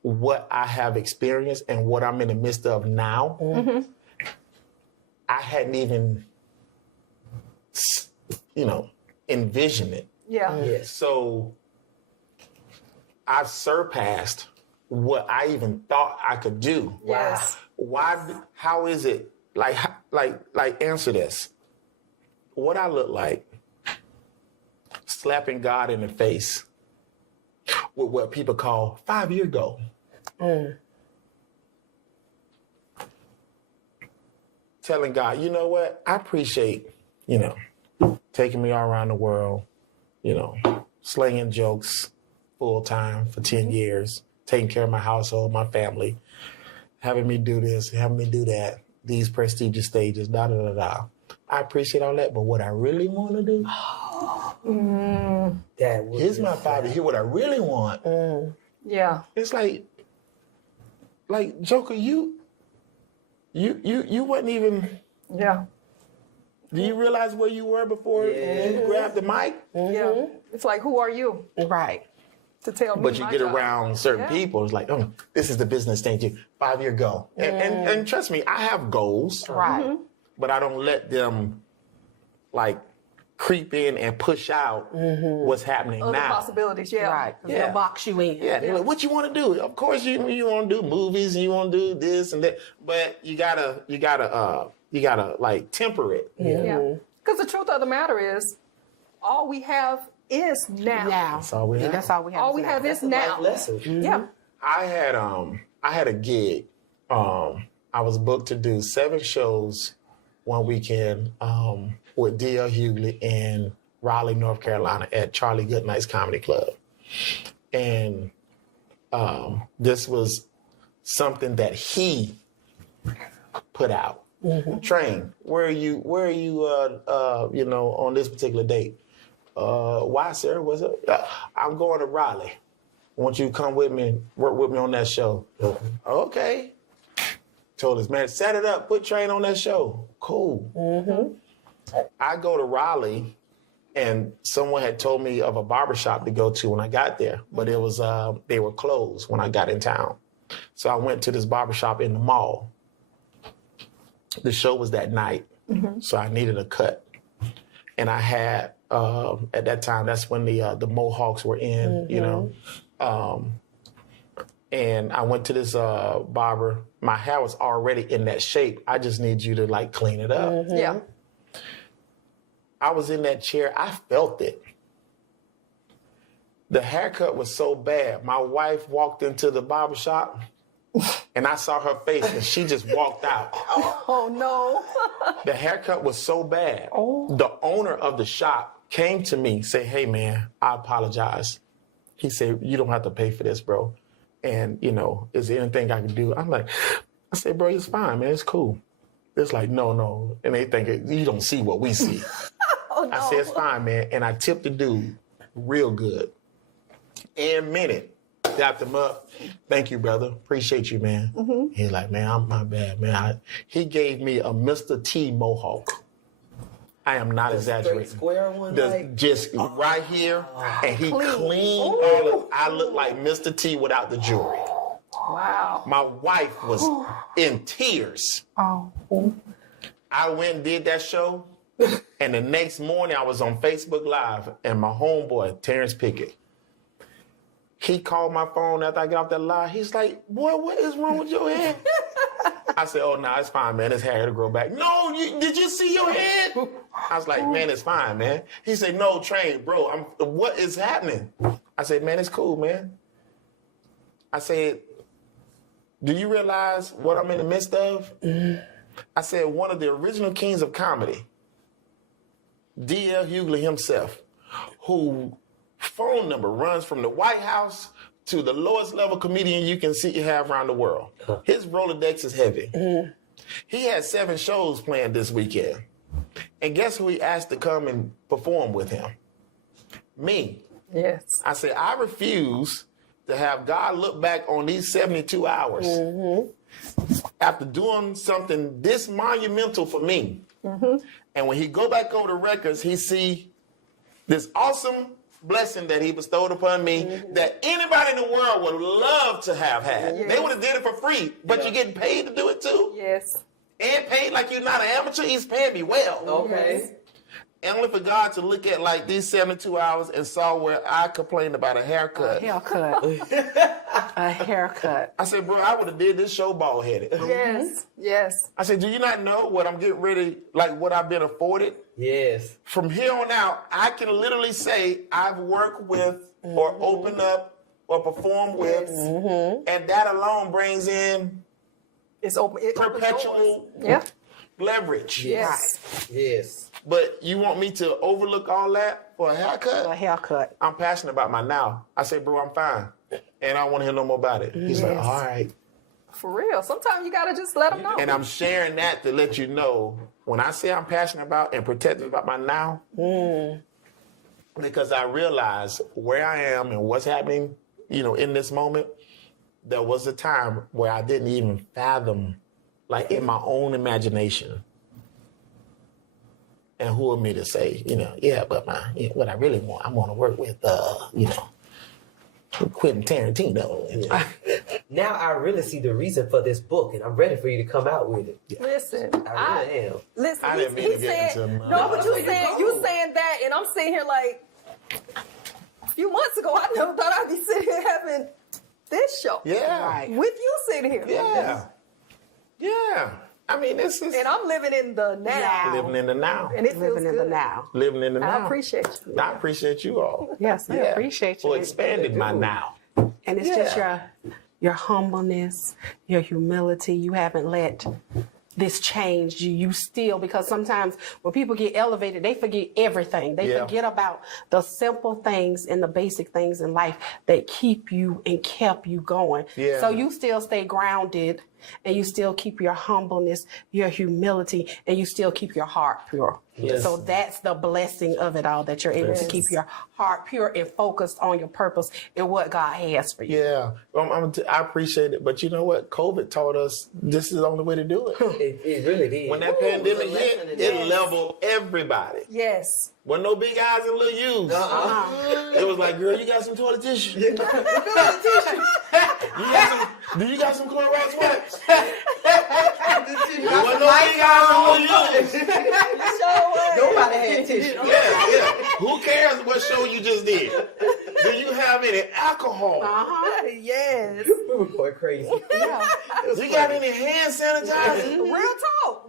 what I have experienced and what I'm in the midst of now, I hadn't even, envisioned it. Yeah. Yes. So I've surpassed what I even thought I could do. Yes. Why? How is it? Like, answer this. What I look like slapping God in the face with what people call 5-year goal. Telling God, you know what? I appreciate, taking me all around the world, slinging jokes full time for 10 years, taking care of my household, my family, having me do this, having me do that, these prestigious stages, da-da-da-da. I appreciate all that, but what I really want to do, here's my 5 years, here's what I really want. Yeah. It's like Joker, you wasn't even. Yeah. Do you realize where you were before you grabbed the mic? Yeah. It's like, who are you? Right. To tell me. But you my get job. around certain people, it's like, oh, this is the business thing. 5-year goal. And trust me, I have goals. Right. But I don't let them creep in and push out what's happening Other now. possibilities, yeah. Right. Yeah. They'll box you in. Yeah, they're like, what you want to do? Of course you want to do movies and you want to do this and that, but you gotta temper it. Yeah. Because the truth of the matter is, all we have is now. That's all we have. That's all we have. All we have is now. Lesson. Yeah. I had a gig. I was booked to do 7 shows one weekend with D.L. Hughley in Raleigh, North Carolina at Charlie Goodnight's Comedy Club. And this was something that he put out. Train, where are you on this particular date? Why, sir? What's up? I'm going to Raleigh. I want you to come with me and work with me on that show. Okay. Told us, man, set it up, put Train on that show. Cool. I go to Raleigh, and someone had told me of a barbershop to go to when I got there, but it was they were closed when I got in town. So I went to this barbershop in the mall. The show was that night, so I needed a cut. And I had, at that time, that's when the Mohawks were in, and I went to this barber. My hair was already in that shape. I just need you to clean it up. Yeah. I was in that chair. I felt it. The haircut was so bad. My wife walked into the barbershop And I saw her face and she just walked out. Oh no. The haircut was so bad. Oh. The owner of the shop came to me, say, hey man, I apologize. He said, you don't have to pay for this, bro. And, is there anything I can do? I said, bro, it's fine, man. It's cool. It's like, no. And they think you don't see what we see. Oh no. I said, it's fine, man. And I tipped the dude real good. And meant it. Dapped him up. Thank you, brother. Appreciate you, man. Mm-hmm. He's like, man, I'm my bad, man. He gave me a Mr. T mohawk. I am not exaggerating. Square one, just right here, and he cleaned all of. I look like Mr. T without the jewelry. Wow. My wife was in tears. Oh. I went and did that show, and the next morning I was on Facebook Live, and my homeboy Terrence Pickett. He called my phone after I got off that live. He's like, boy, what is wrong with your head? I said, oh, no, it's fine, man. It's hair to grow back. No, did you see your head? I was like, man, it's fine, man. He said, no, Train, bro, what is happening? I said, man, it's cool, man. I said, do you realize what I'm in the midst of? I said, one of the original kings of comedy, D.L. Hughley himself, who phone number runs from the White House to the lowest level comedian you can have around the world. His Rolodex is heavy. He had 7 shows planned this weekend. And guess who he asked to come and perform with him? Me. Yes. I said, I refuse to have God look back on these 72 hours after doing something this monumental for me. And when he go back over the records, he see this awesome blessing that he bestowed upon me that anybody in the world would love to have had. They would have did it for free, but you're getting paid to do it too? Yes. And paid like you're not an amateur? He's paying me well. Okay. And only for God to look at like these 72 hours and saw where I complained about a haircut. A haircut. I said, bro, I would have did this show bald headed. Yes. I said, do you not know what I'm getting ready, like what I've been afforded? Yes. From here on out, I can literally say I've worked with or opened up or performed with, and that alone brings in perpetual leverage. Yes. Right. Yes. But you want me to overlook all that for a haircut? A haircut. I'm passionate about my now. I say, bro, I'm fine. And I don't want to hear no more about it. He's like, all right. For real. Sometimes you got to just let them know. And I'm sharing that to let you know, when I say I'm passionate about and protective about my now, because I realize where I am and what's happening, in this moment, there was a time where I didn't even fathom, like in my own imagination. And who are me to say, but what I really want, I want to work with, Quentin Tarantino. Now I really see the reason for this book, and I'm ready for you to come out with it. Listen, I really am. Listen, I didn't mean to get into no, but you saying that, and I'm sitting here like, a few months ago, I never thought I'd be sitting here having this show. Yeah. Right. With you sitting here. Yeah. Yeah. I mean, this is... And I'm living in the now. Living in the now. And it feels Living in good. the now. Living in the now. I appreciate you. I appreciate you all. Yes, I appreciate you. For expanding my now. And it's just your humbleness, your humility. You haven't let this change you. You still, because sometimes when people get elevated, they forget everything. They forget about the simple things and the basic things in life that keep you and kept you going. Yeah. So you still stay grounded, and you still keep your humbleness, your humility, and you still keep your heart pure. Yes. So that's the blessing of it all, that you're able to keep your heart pure and focused on your purpose and what God has for you. Yeah, I appreciate it. But you know what? COVID taught us this is the only way to do it. It really did. When that pandemic hit, it leveled everybody. Yes. Wasn't no big eyes and little U's. It was like, girl, you got some toilet tissue? Do you got some Clorox wipes? There wasn't no big eyes and little U's. Nobody had tissue. Yeah. Who cares what show you just did? Do you have any alcohol? Yes. We were going crazy. You got any hand sanitizer?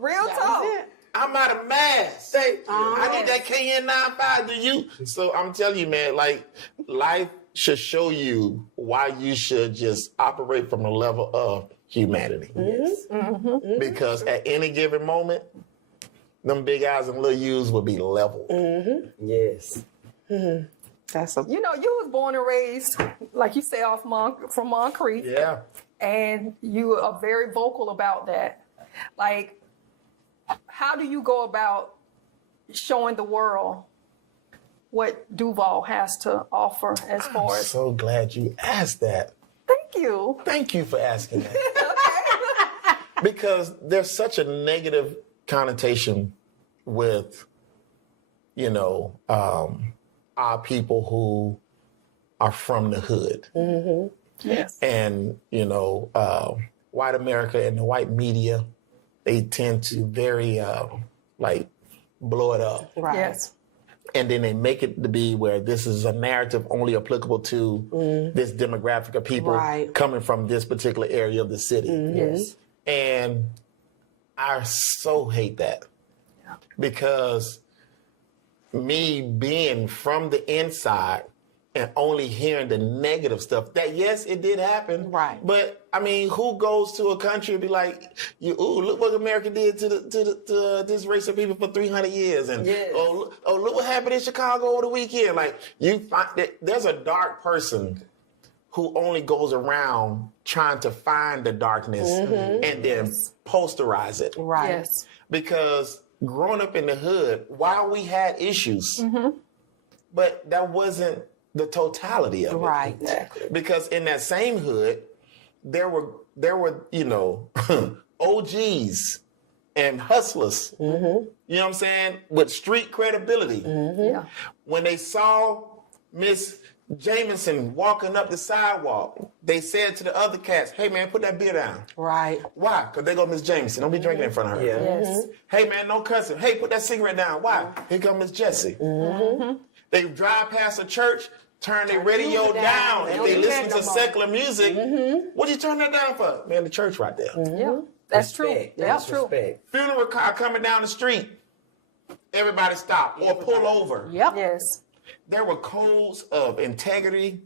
Real talk. I'm out of masks. I need that KN95. Do you? So I'm telling you, man, like, life should show you why you should just operate from the level of humanity. Yes. Because at any given moment, them big eyes and little U's will be level. Yes. That's a You know, you was born and raised, like you say, from Moncrief. Yeah. And you are very vocal about that. Like, how do you go about showing the world what Duval has to offer as far I'm as... so glad you asked that. Thank you. Thank you for asking that. Because there's such a negative connotation with, you know, our people who are from the hood. Yes. And, you know, white America and the white media, they tend to very, like, blow it up. right. Yes. And then they make it to be where this is a narrative only applicable to this demographic of people Right. coming from this particular area of the city. Yes. And I so hate that. Because me being from the inside and only hearing the negative stuff, that yes, it did happen. Right. But I mean, who goes to a country and be like, ooh, look what America did to this race of people for 300 years. And Yes. oh, look what happened in Chicago over the weekend. Like, you find that there's a dark person who only goes around trying to find the darkness and then posterize it. Right. Yes. Because growing up in the hood, while we had issues, but that wasn't the totality of it. Right. Because in that same hood, there were you know, OGs and hustlers. You know what I'm saying? With street credibility. Yeah. When they saw Miss Jameson walking up the sidewalk, they said to the other cats, "Hey man, put that beer down." Right. Why? Because they go Miss Jameson. Don't be drinking in front of her. Yeah. Yes. Hey man, no cussing. Hey, put that cigarette down. Why? Here come Miss Jessie. They drive past a church, turn their radio down. If they listen to secular music, what you turn that down for? Man, the church right there. Yeah. That's true. Respect. That's That's true. respect. Funeral car coming down the street. Everybody stop or pull over. Yep. Yes. There were codes of integrity,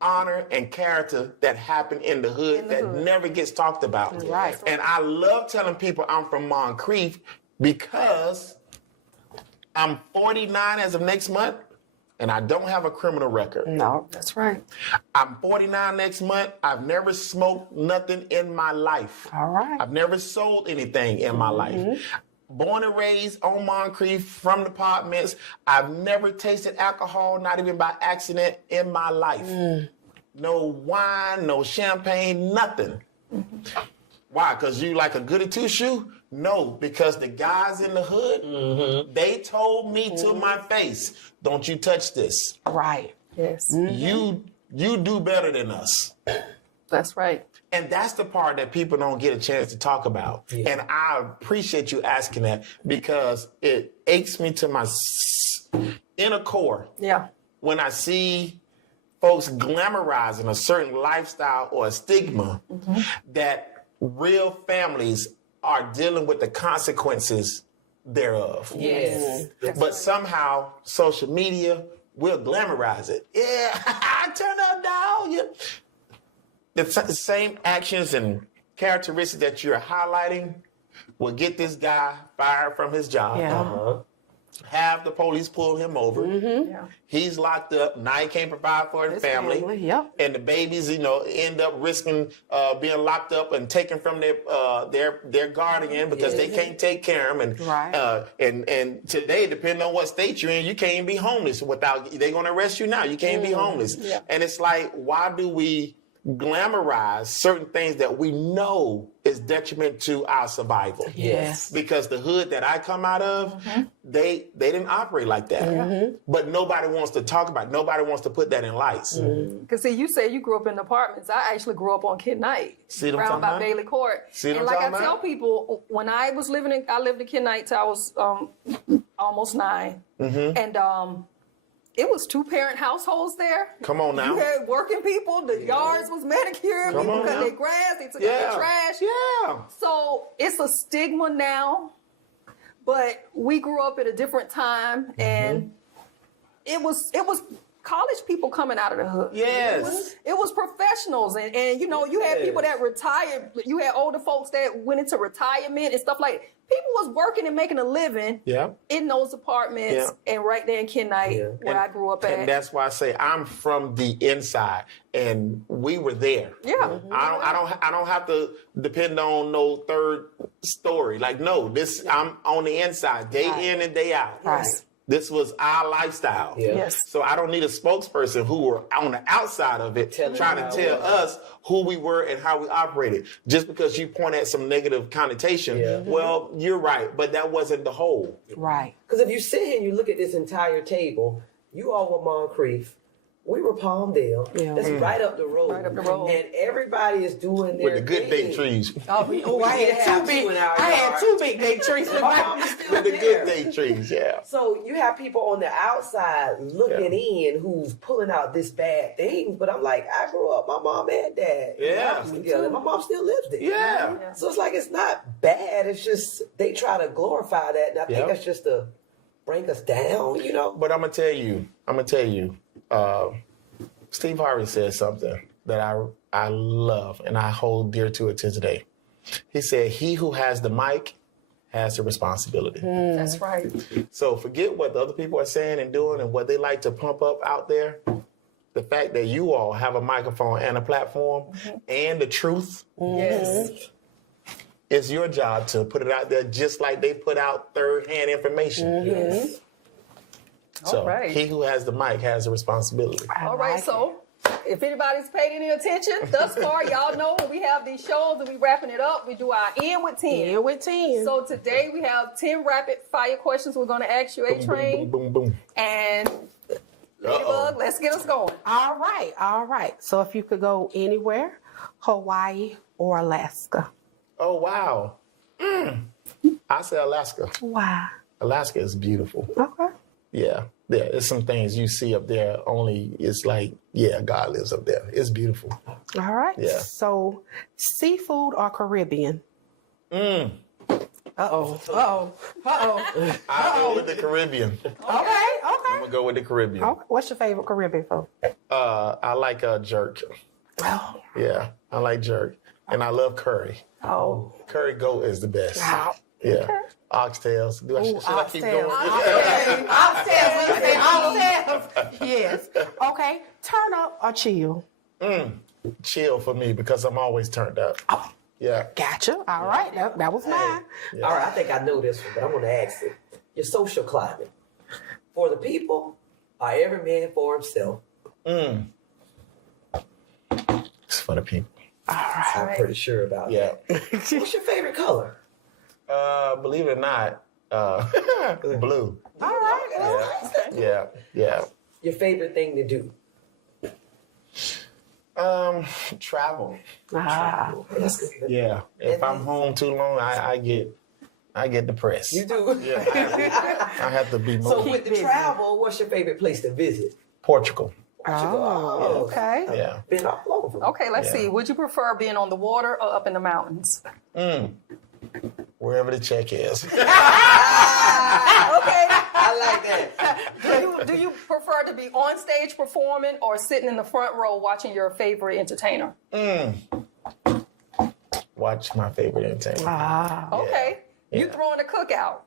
honor, and character that happen in the hood that never gets talked about. Right. And I love telling people I'm from Moncrief because I'm 49 as of next month, and I don't have a criminal record. No. That's right. I'm 49 next month. I've never smoked nothing in my life. All right. I've never sold anything in my life. Born and raised on Moncrief from the apartments. I've never tasted alcohol, not even by accident in my life. No wine, no champagne, nothing. Why? Because you like a goody two-shoe? No, because the guys in the hood, they told me to my face, don't you touch this. Right. Yes. You do better than us. That's right. And that's the part that people don't get a chance to talk about. Yeah. And I appreciate you asking that because it aches me to my inner core Yeah. when I see folks glamorizing a certain lifestyle or a stigma that real families are dealing with the consequences thereof. Yes. But somehow social media will glamorize it. Yeah, turn up, dog. Yeah. The same actions and characteristics that you're highlighting will get this guy fired from his job. Yeah. Have the police pull him over. Yeah. He's locked up. Now he can't provide for his family. Yep. And the babies, you know, end up risking being locked up and taken from their guardian because they can't take care of them. And Right. and today, depending on what state you're in, you can't be homeless without. They're going to arrest you now. You can't be homeless. Yeah. And it's like, why do we glamorize certain things that we know is detriment to our survival? Yes. Because the hood that I come out of, they didn't operate like that. But nobody wants to talk about it. Nobody wants to put that in lights. Because see, you say you grew up in apartments. I actually grew up on Kid Knight, See what I'm around talking by about? Bailey Court. See what And I'm like I talking tell about? people, when I lived in Kid Knight till I was almost 9, and it was 2-parent households there. Come on now. You had working people. The yards was manicured. Come People on cut now. their grass. They took out their trash. Yeah. So it's a stigma now, but we grew up at a different time, and it was college people coming out of the hood. Yes. It was professionals. And you had people that retired. You had older folks that went into retirement and stuff like that. People was working and making a living in those apartments and right there in Kenite, where I grew up at. And that's why I say I'm from the inside, and we were there. Yeah. Mm-hmm. I don't have to depend on no third story. Like, no, I'm on the inside, day in and day out. Right. This was our lifestyle. Yeah. Yes. So I don't need a spokesperson who were on the outside of it trying to tell us who we were and how we operated. Just because you point at some negative connotation, well, you're right, but that wasn't the whole. Right. Because if you sit here and you look at this entire table, you all were Moncrief. We were Palmdale. Yeah. That's right up the road. Right up the road. And everybody is doing their With the good thing. date trees. I had two big date trees. With the good date trees, yeah. So you have people on the outside looking in who's pulling out this bad thing. But I'm like, I grew up, my mom and dad. Yeah. Together. My mom still lives there. Yeah. So it's like, it's not bad. It's just, they try to glorify that. And I think that's just to bring us down, you know? But I'm gonna tell you, Steve Harvey said something that I love and I hold dear to it to today. He said, he who has the mic has the responsibility. That's right. So forget what the other people are saying and doing and what they like to pump up out there. The fact that you all have a microphone and a platform and the truth. Yes. It's your job to put it out there just like they put out third-hand information. Yes. So All right. he who has the mic has the responsibility. All right, so if anybody's paid any attention thus far, y'all know when we have these shows and we wrapping it up, we do our end with 10. End with 10. So today we have 10 rapid fire questions we're going to ask you, A-Train. Boom, boom, boom, boom. And Ladybug, let's get us going. All right. So if you could go anywhere, Hawaii or Alaska. Oh, wow. I say Alaska. Why? Alaska is beautiful. Okay. Yeah. There's some things you see up there only, it's like, yeah, God lives up there. It's beautiful. All right. Yeah. So seafood or Caribbean? I Uh-oh. go with the Caribbean. Okay. I'm going to go with the Caribbean. Okay. What's your favorite Caribbean food? I like jerk. Oh. Yeah, I like jerk. And I love curry. Oh. Curry goat is the best. Wow. Yeah. Oxtails. Should I keep going? Oxtails. Yes. Okay. Turn up or chill? Chill for me because I'm always turned up. Oh. Yeah. Gotcha. All right. That was mine. Yeah. All right, I think I know this one, but I'm going to ask it. Your social climate. For the people, or every man for himself? It's for the people. All right. I'm pretty sure about Yeah. that. What's your favorite color? Believe it or not, blue. All right. Yeah. Your favorite thing to do? Travel. That's good. Yeah. If I'm home too long, I get depressed. You do? Yeah. I have to be So more. with the travel, what's your favorite place to visit? Portugal. Oh, okay. Yeah. Been all over. Okay, let's see. Would you prefer being on the water or up in the mountains? Wherever the check is. Okay. I like that. Do you prefer to be on stage performing or sitting in the front row watching your favorite entertainer? Watch my favorite entertainment. Okay. Yeah. You throwing a cookout.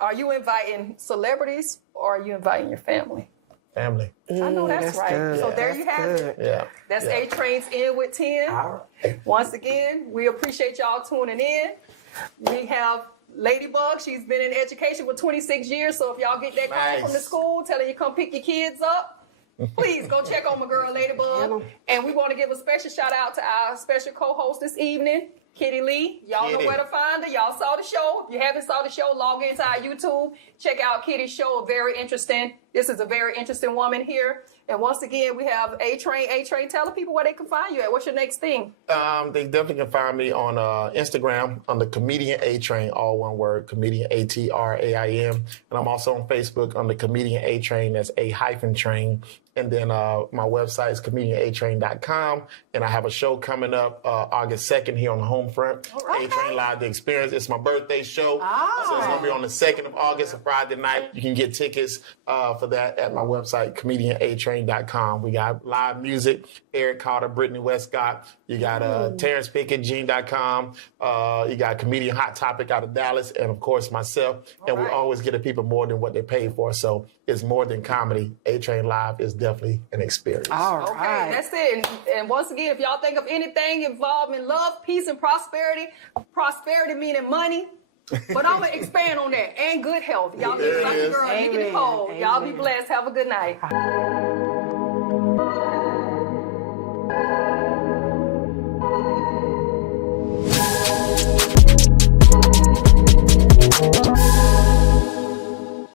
Are you inviting celebrities or are you inviting your family? Family. I know that's right. good. So there you have it. Yeah. That's Yeah. A-Train's In with 10. All right. Once again, we appreciate y'all tuning in. We have Ladybug. She's been in education for 26 years. So if y'all get that call from the Nice. school telling you come pick your kids up, please go check on my girl Ladybug. And we want to give a special shout out to our special co-host this evening, Kitty Lee. Y'all know Kitty. where to find her. Y'all saw the show. If you haven't saw the show, log into our YouTube. Check out Kitty's show. Very interesting. This is a very interesting woman here. And once again, we have A-Train. A-Train, tell the people where they can find you at. What's your next thing? They definitely can find me on Instagram on the Comedian A-Train, all one word, Comedian A-T-R-A-I-M. And I'm also on Facebook on the Comedian A-Train, that's A-Train. And then my website is comedianatrain.com. And I have a show coming up August 2nd here on the home front. Okay. A-Train Live The Experience. It's my birthday show. So it's going to be on the 2nd of August, a Friday night. You can get tickets off of that at my website, comedianatrain.com. We got live music, Eric Carter, Brittany Westcott. You got Terrence Pickett, Gene.com. You got Comedian Hot Topic out of Dallas, and of course myself. And we always get the people more than what they pay for. So it's more than comedy. A-Train Live is definitely an experience. All right. Okay, that's it. And once again, if y'all think of anything involving love, peace, and prosperity meaning money, but I'm going to expand on that, and good health. Y'all be like the girl, Nikki Nicole. Y'all be blessed. Have a good night.